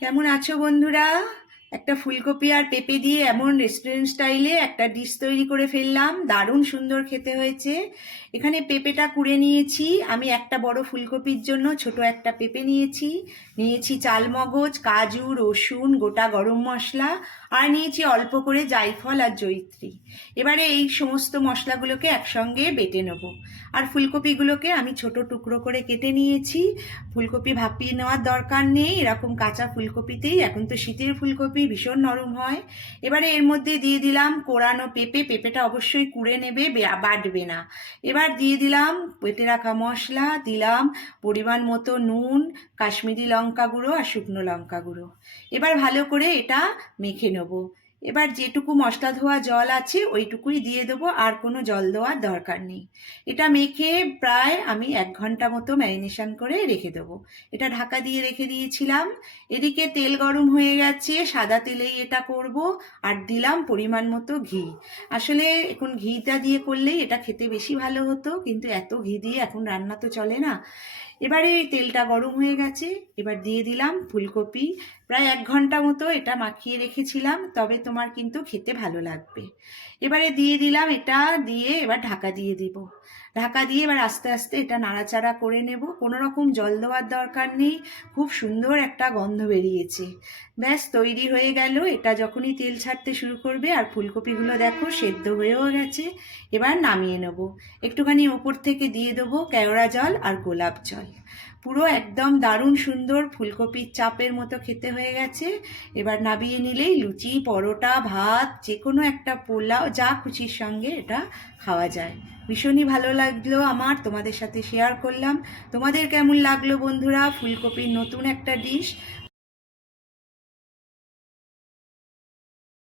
কেমন আছো বন্ধুরা? একটা ফুলকপি আর পেঁপে দিয়ে এমন রেস্টুরেন্ট স্টাইলে একটা ডিশ তৈরি করে ফেললাম, দারুণ সুন্দর খেতে হয়েছে। এখানে পেঁপেটা কুড়ে নিয়েছি আমি, একটা বড় ফুলকপির জন্য ছোট একটা পেঁপে নিয়েছি। নিয়েছি চালমগজ, কাজু, রসুন, গোটা গরম মশলা, আর নিয়েছি অল্প করে জায়ফল আর জয়িত্রী। এবারে এই সমস্ত মশলাগুলোকে একসঙ্গে বেটে নেব। আর ফুলকপিগুলোকে আমি ছোট টুকরো করে কেটে নিয়েছি। ফুলকপি ভাপিয়ে নেওয়ার দরকার নেই, এরকম কাঁচা ফুলকপিতেই, এখন তো শীতের ফুলকপি ভীষণ নরম হয়। এবারে এর মধ্যে দিয়ে দিলাম কোরানো পেঁপে, পেঁপেটা অবশ্যই কুড়ে নেবে, বাটবে না। এবার দিয়ে দিলাম বেটে রাখা মশলা, দিলাম পরিমাণ মতো নুন, কাশ্মীরি লঙ্কা গুঁড়ো আর শুকনো লঙ্কা গুঁড়ো। এবার ভালো করে এটা মেখে নেবো। এবার যেটুকু মশলা ধোয়া জল আছে ওইটুকুই দিয়ে দেবো, আর কোনো জল দেওয়ার দরকার নেই। এটা মেখে প্রায় আমি 1 ঘন্টা মতো ম্যারিনেশন করে রেখে দেবো। এটা ঢাকা দিয়ে রেখে দিয়েছিলাম। এদিকে তেল গরম হয়ে গেছে, সাদা তেলেই এটা করব। আর দিলাম পরিমাণ মতো ঘি। আসলে এখন ঘিটা দিয়ে করলেই এটা খেতে বেশি ভালো হতো, কিন্তু এত ঘি দিয়ে এখন রান্না তো চলে না। এবারে এই তেলটা গরম হয়ে গেছে, এবার দিয়ে দিলাম ফুলকপি। প্রায় 1 ঘন্টা মতো এটা মাখিয়ে রেখেছিলাম, তবে তোমার কিন্তু খেতে ভালো লাগবে। এবারে দিয়ে দিলাম এটা, দিয়ে এবার ঢাকা দিয়ে দিব। ঢাকা দিয়ে এবার আস্তে আস্তে এটা নাড়াচাড়া করে নেব, কোনো রকম জল দেওয়ার দরকার নেই। খুব সুন্দর একটা গন্ধ বেরিয়েছে। ব্যাস তৈরি হয়ে গেল। এটা যখনই তেল ছাড়তে শুরু করবে আর ফুলকপিগুলো দেখো সেদ্ধ হয়েও গেছে, এবার নামিয়ে নেব। একটুখানি ওপর থেকে দিয়ে দেবো কেওড়া জল আর গোলাপ জল। পুরো একদম দারুণ সুন্দর ফুলকপির চাপের মতো খেতে হয়ে গেছে। এবার নামিয়ে নিলেই লুচি, পরোটা, ভাত, যে কোনো একটা পোলাও, যা খুশির সঙ্গে এটা খাওয়া যায়। ভীষণই ভালো লাগলো আমার, তোমাদের সাথে শেয়ার করলাম। তোমাদের কেমন লাগলো বন্ধুরা ফুলকপির নতুন একটা ডিশ?